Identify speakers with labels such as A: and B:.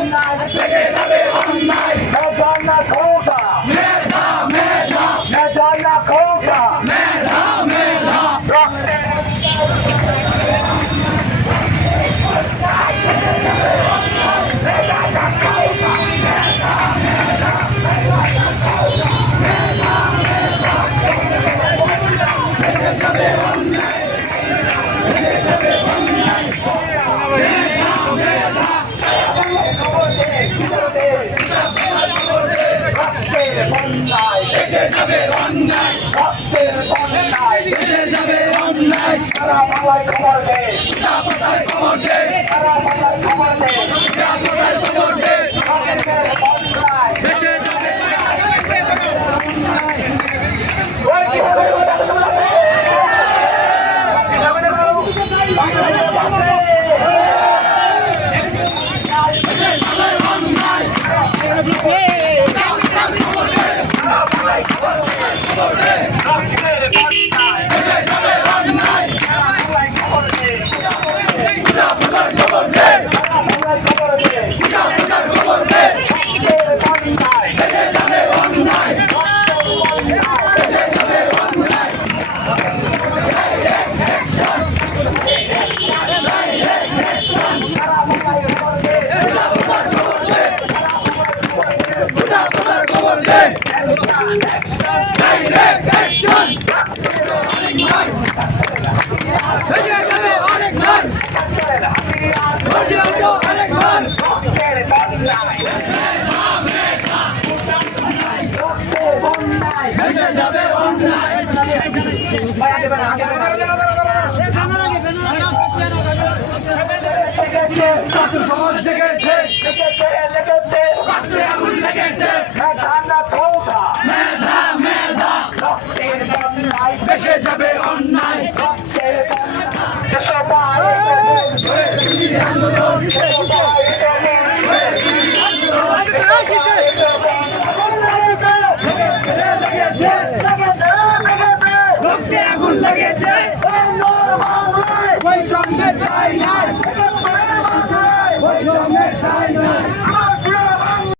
A: Bye-bye. এসে যাবে অন্যায় রক্তের বন্যায় এসে যাবে অন্যায় তারা বাংলায় খবর দে পিতা মাতার খবর দে তারা মাতার খবর দে পিতা মাতার খবর দে এসে যাবে ওই কি হবে ওটা তোমরা Hey! Fuck ছাত্র সমাজ জেগেছে লেগেছে যাবে অন্যায় চাই না